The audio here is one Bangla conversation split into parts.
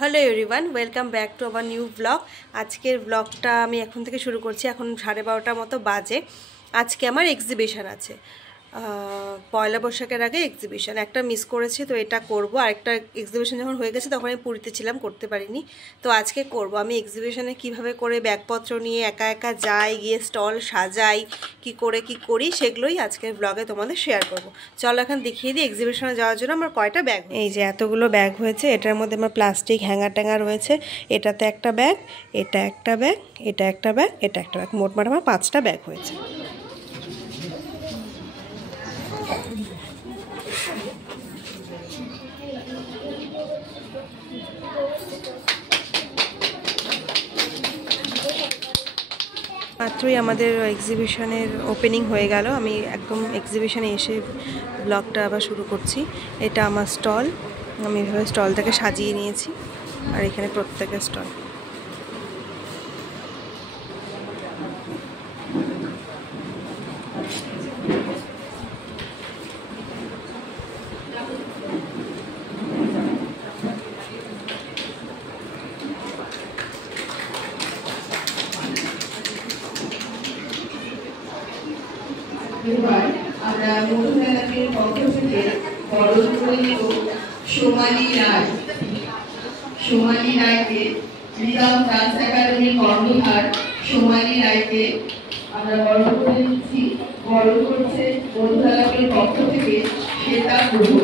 Hello everyone, welcome back to our new blog. আজকের ব্লগটা আমি এখন থেকে শুরু করছি। এখন 12:30টার মতো বাজে। আজকে আমার এক্সিবিশন আছে, পয়লা বৈশাখের আগে এক্সিবিশন। একটা মিস করেছি, তো এটা করব। আরেকটা এক্সিবিশন যখন হয়ে গেছে তখন আমি পুরীতে ছিলাম, করতে পারিনি। তো আজকে করব। আমি এক্সিবিশনে কিভাবে করে ব্যাগপত্র নিয়ে একা একা যাই, গিয়ে স্টল সাজাই, কি করে কি করি, সেগুলোই আজকের ব্লগে তোমাদের শেয়ার করব। চলো এখন দেখিয়ে দিই এক্সিবিশনে যাওয়ার জন্য আমার কয়টা ব্যাগ। এই যে এতগুলো ব্যাগ হয়েছে। এটার মধ্যে আমার প্লাস্টিক হ্যাঙ্গার ট্যাঙ্গার রয়েছে। এটাতে একটা ব্যাগ, এটা একটা ব্যাগ, এটা একটা ব্যাগ, এটা একটা ব্যাগ, মোটমাট আমার 5টা ব্যাগ হয়েছে। মাত্রই আমাদের এক্সিবিশনের ওপেনিং হয়ে গেল। আমি একদম এক্সিবিশনে এসে ব্লগটা আবার শুরু করছি। এটা আমার স্টল। আমি এভাবে স্টলটাকে সাজিয়ে নিয়েছি, আর এখানে প্রত্যেকের স্টল। এবার আমরা মহিলাদের পক্ষ থেকে বরণ করে নেব সোমালি রায়কে, রিদম ডান্স একাডেমির কর্ণধার সোমালি রায়কে আমরা বরণ করে নিচ্ছি। বরণ করছে মহিলাদের পক্ষ থেকে শ্বেতা প্রভু।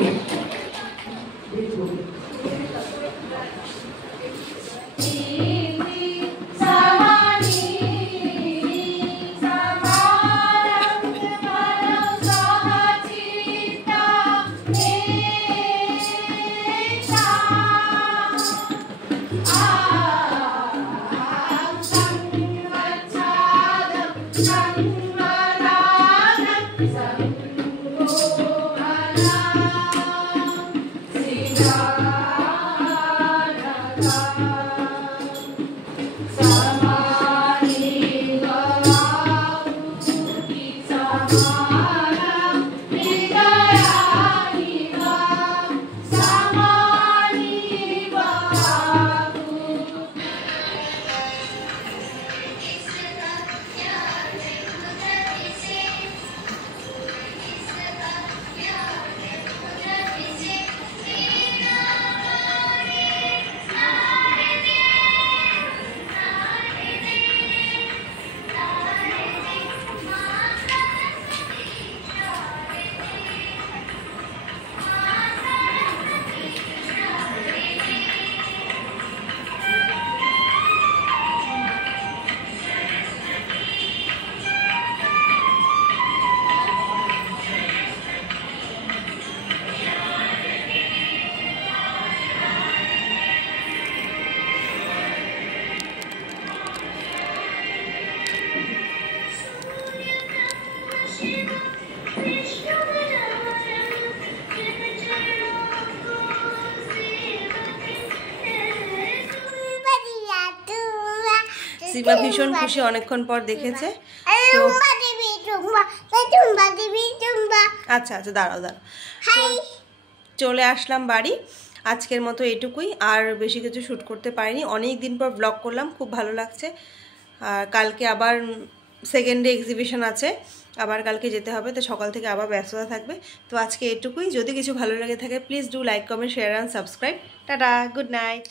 সীমা ভীষণ খুশি, অনেকক্ষণ পর দেখেছে। তো আচ্ছা আচ্ছা, দাঁড়াও চলে আসলাম বাড়ি। আজকের মতো এটুকুই, আর বেশি কিছু শ্যুট করতে পারিনি। অনেক দিন পর ব্লগ করলাম, খুব ভালো লাগছে। আর কালকে আবার সেকেন্ডে এক্সিবিশন আছে, আবার কালকে যেতে হবে, তো সকাল থেকে আবার ব্যস্ততা থাকবে। তো আজকে এটুকুই। যদি কিছু ভালো লেগে থাকে please do like, comment, share and subscribe. Tata, good night.